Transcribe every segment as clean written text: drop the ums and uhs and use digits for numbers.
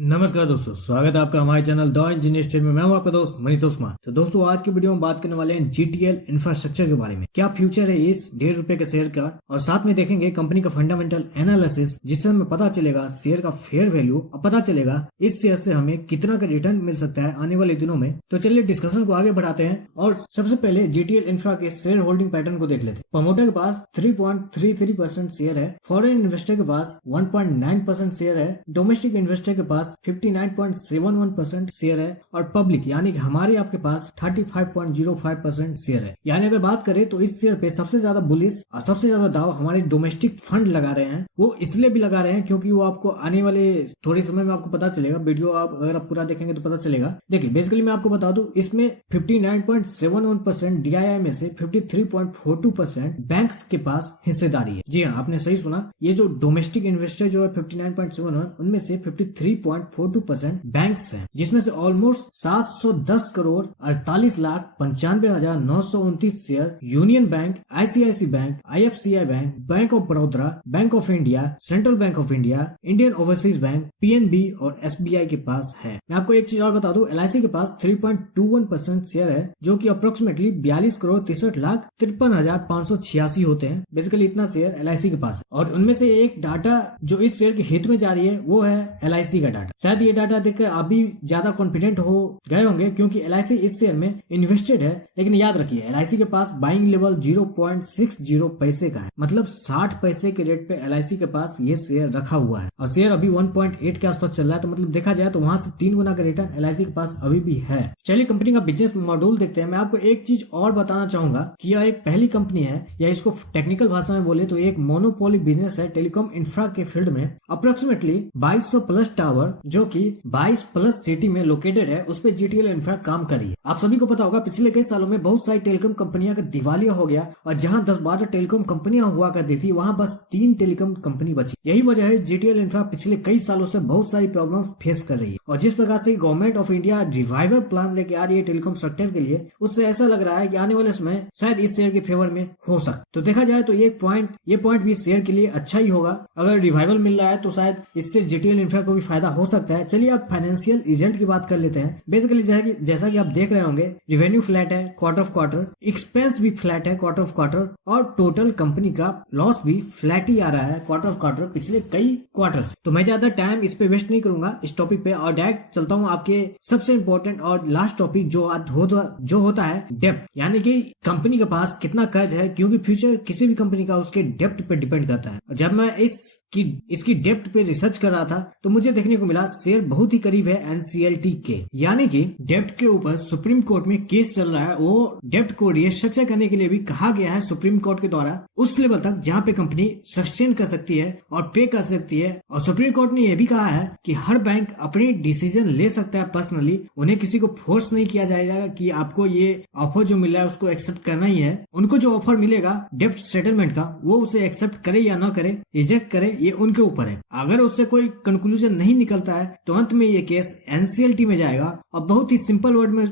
नमस्कार दोस्तों, स्वागत है आपका हमारे चैनल द इंजीनियर स्टेट में। मैं हूं आपका दोस्त मनीष उस्मान। तो दोस्तों, आज की वीडियो में बात करने वाले हैं जीटीएल इंफ्रास्ट्रक्चर के बारे में। क्या फ्यूचर है इस ₹1.5 के शेयर का, और साथ में देखेंगे कंपनी का फंडामेंटल एनालिसिस, जिससे हमें पता चलेगा शेयर का फेयर वैल्यू और पता चलेगा इस शेयर से हमें कितना का रिटर्न मिल सकता है आने वाले दिनों में। तो चलिए डिस्कशन को आगे बढ़ाते हैं और सबसे पहले जीटीएल इंफ्रा के शेयर होल्डिंग पैटर्न को देख लेते हैं। प्रमोटर के पास 3.33% शेयर है, फॉरेन इन्वेस्टर के पास 1.9% शेयर है, डोमेस्टिक इन्वेस्टर के पास 59.71% शेयर है और पब्लिक यानी कि हमारे आपके पास 35.05% शेयर है। यानी अगर बात करें तो इस शेयर पे सबसे ज्यादा बुलिश और सबसे ज्यादा दाव हमारे डोमेस्टिक फंड लगा रहे हैं। वो इसलिए भी लगा रहे हैं क्योंकि वो आपको आने वाले थोड़े समय में आपको पता चलेगा। वीडियो आप अगर आप पूरा देखेंगे तो पता चलेगा। देखिए, बेसिकली मैं आपको बता दूं, इसमें 59.71% डीआईआई में से 53.42% बैंक्स के पास हिस्सेदारी है। जी हाँ, आपने सही सुना। ये जो डोमेस्टिक इन्वेस्टर जो है 59.71, उनमें से 53.42% बैंक्स हैं, जिसमें से almost 710 crore 48,95,929 share Union Bank, ICIC Bank, IFCI Bank, Bank of Baroda, Bank of India, Central Bank of India, Indian Overseas Bank, PNB और एसबीआई के पास है। मैं आपको एक चीज और बता दूं, एलआईसी के पास 3.21% शेयर है, जो कि अप्रोक्सीमेटली 42 करोड़ 63,53,586 होते हैं। बेसिकली इतना शेयर एलआईसी के पास है। और उनमें से एक डाटा जो इस शेयर के हित में जा रही है वो है एलआईसी का डाटा। शायद ये डाटा देखकर आप भी ज्यादा कॉन्फिडेंट हो गए होंगे, क्योंकि एलआईसी इस शेयर में इन्वेस्टेड है। लेकिन याद रखिए, एलआईसी के पास बाइंग लेवल 0.60 पैसे का है, मतलब 60 पैसे के रेट पे एलआईसी के पास ये शेयर रखा हुआ है और शेयर अभी 1.8 के आसपास चल रहा है। तो मतलब देखा जाए तो वहां से 3 गुना का रिटर्न एलआईसी के पास अभी भी है। चलिए कंपनी का बिजनेस मॉड्यूल देखते हैं। मैं आपको एक चीज और बताना चाहूंगा कि यह एक पहली कंपनी है, या इसको टेक्निकल भाषा में बोले तो एक मोनोपोली बिजनेस है टेलीकॉम इंफ्रा के फील्ड में। अप्रोक्सीमेटली 2200 प्लस टावर जो कि 22 प्लस सिटी में लोकेटेड है, उस पे जीटीएल इंफ्रा काम कर रही है। आप सभी को पता होगा, पिछले कई सालों में बहुत सारी टेलीकॉम कंपनियां का दिवालिया हो गया और जहां 10-12 टेलीकॉम कंपनियां हुआ करती थी, वहां बस 3 टेलीकॉम कंपनी बची। यही वजह है जीटीएल इंफ्रा पिछले कई सालों से बहुत सारी प्रॉब्लम फेस कर रही है। और जिस प्रकार से government of India revival plan लेके आ रही है टेलीकॉम सेक्टर के लिए, उससे ऐसा लग रहा है कि आने वाले समय शायद इस शेयर के फेवर में हो सकता। तो देखा जाए तो ये पॉइंट भी शेयर के लिए अच्छा ही होगा। अगर रिवाइवल मिल रहा है तो शायद इससे जीटीएल इंफ्रा को भी फायदा हो सकता है। चलिए आप फाइनेंशियल रिजल्ट की बात कर लेते हैं। बेसिकली जैसा कि आप देख रहे होंगे, रेवेन्यू फ्लैट है क्वार्टर ऑफ क्वार्टर, एक्सपेंस भी फ्लैट है क्वार्टर ऑफ क्वार्टर, और टोटल कंपनी का लॉस भी फ्लैट ही आ रहा है क्वार्टर ऑफ क्वार्टर पिछले कई क्वार्टर से। तो मैं ज्यादा टाइम इस पे वेस्ट नहीं करूंगा इस टॉपिक पे, और डायरेक्ट चलता हूँ आपके सबसे इंपॉर्टेंट और लास्ट टॉपिक जो होता है डेप्ट, यानी कि कंपनी के पास कितना कर्ज है, क्योंकि फ्यूचर किसी भी कंपनी का उसके डेप्ट पे डिपेंड करता है। जब मैं इसकी डेप्ट पे रिसर्च कर रहा था तो मुझे देखने को मिला शेयर बहुत ही करीब है एनसीएलटी के, यानी कि डेप्ट के ऊपर सुप्रीम कोर्ट में केस चल रहा है। वो डेप्ट को रिस्ट्रक्चर करने के लिए भी कहा गया है सुप्रीम कोर्ट के द्वारा, उस लेवल तक जहां पे कंपनी सस्टेन कर सकती है और पे कर सकती है। और सुप्रीम कोर्ट ने यह भी कहा है कि हर बैंक अपनी डिसीजन ले सकता है पर्सनली, उन्हें किसी को फोर्स नहीं किया जाएगा कि आपको ये ऑफर जो मिला है उसको एक्सेप्ट करना ही है। उनको जो ऑफर मिलेगा डेप्ट सेटलमेंट का, वो उसे एक्सेप्ट करे या न करे, रिजेक्ट करे, ये उनके ऊपर है। अगर उससे कोई कंक्लूजन नहीं निकलता है तो अंत में ये केस एनसीएलटी में जाएगा। और बहुत ही सिंपल वर्ड में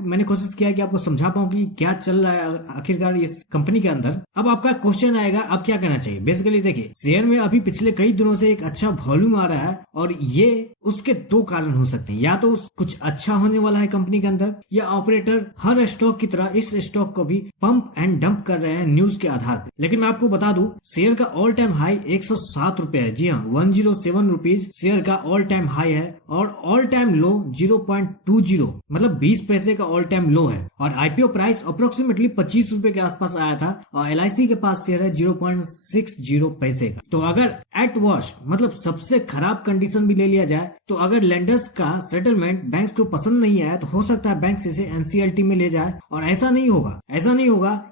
मैंने कोशिश किया कि आपको समझा पाऊं कि क्या चल रहा है आखिरकार इस कंपनी के अंदर। अब आपका क्वेश्चन आएगा, अब क्या करना चाहिए। बेसिकली देखिए, शेयर में अभी पिछले कई दिनों से एक अच्छा वॉल्यूम आ रहा है, और ये उसके 2 कारण हो सकते हैं। या तो कुछ अच्छा होने वाला है कंपनी के अंदर, या ऑपरेटर हर स्टॉक की तरह इस स्टॉक को भी पंप एंड डंप कर रहे हैं न्यूज के आधार पर। लेकिन मैं आपको बता दूं, शेयर का ऑल टाइम हाई 107 रुपए है। जी हाँ, 107 रुपीज शेयर का ऑल टाइम हाई है, और ऑल टाइम लो 0.20, मतलब 20 पैसे का ऑल टाइम लो है। और आईपीओ प्राइस अप्रोक्सीमेटली 25 रुपए के आसपास आया था, और एलआईसी के पास शेयर है 0.60 पैसे का। तो अगर एट वर्स्ट, मतलब सबसे खराब कंडीशन भी ले लिया जाए, तो अगर लेंडर्स का सेटलमेंट बैंक्स को पसंद नहीं आया तो हो सकता है बैंक इसे एनसीएलटी में ले जाए। और ऐसा नहीं होगा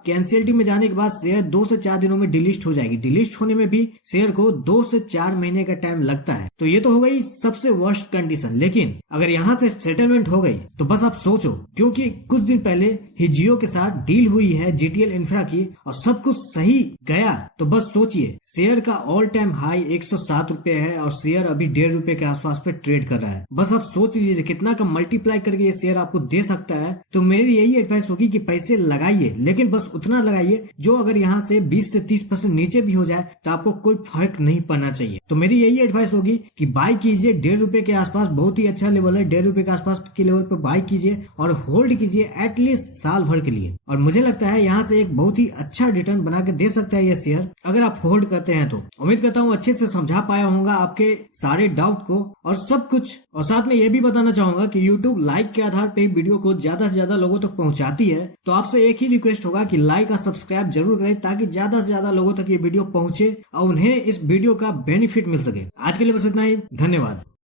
कि एनसीएलटी में जाने के बाद शेयर 2 से 4 दिनों में डिलिस्ट हो जाएगी। डिलिस्ट होने में भी शेयर को 2 से 4 महीने का टाइम लगता है। तो ये तो हो गई सबसे वर्स्ट कंडीशन। लेकिन अगर यहाँ से सेटलमेंट हो गई तो बस आप सोचो, क्योंकि कुछ दिन पहले ही जियो के साथ डील हुई है जीटीएल इंफ्रा की, और सब कुछ सही गया, तो बस सोचिए, शेयर का ऑल टाइम हाई 107 रुपए है और शेयर अभी ₹1.5 के आसपास पे ट्रेड कर रहा है। बस आप सोच लीजिए कितना का मल्टीप्लाई करके ये शेयर आपको दे सकता है। तो मेरी यही एडवाइस होगी कि पैसे लगाइए, लेकिन बस उतना लगाइए जो अगर यहाँ से 20 से 30% नीचे भी हो जाए तो आपको कोई फर्क नहीं नहीं पढ़ना चाहिए। तो मेरी यही एडवाइस होगी कि बाय कीजिए, ₹1.5 के आसपास बहुत ही अच्छा लेवल है, ₹1.5 के आसपास के लेवल पर बाय कीजिए और होल्ड कीजिए एटलीस्ट साल भर के लिए। और मुझे लगता है यहाँ से एक बहुत ही अच्छा रिटर्न बना के दे सकता है ये शेयर अगर आप होल्ड करते हैं तो। उम्मीद करता हूँ अच्छे से समझा पाया होगा आपके सारे डाउट को और सब कुछ। और साथ में ये भी बताना चाहूंगा कि YouTube लाइक के आधार पे वीडियो को ज्यादा से ज्यादा लोगों तक पहुंचाती है, तो आपसे एक ही रिक्वेस्ट होगा कि लाइक और सब्सक्राइब जरूर करें ताकि ज्यादा से ज्यादा लोगों तक ये वीडियो पहुंचे और उन्हें इस वीडियो का बेनिफिट मिल सके। आज के लिए बस इतना ही, धन्यवाद।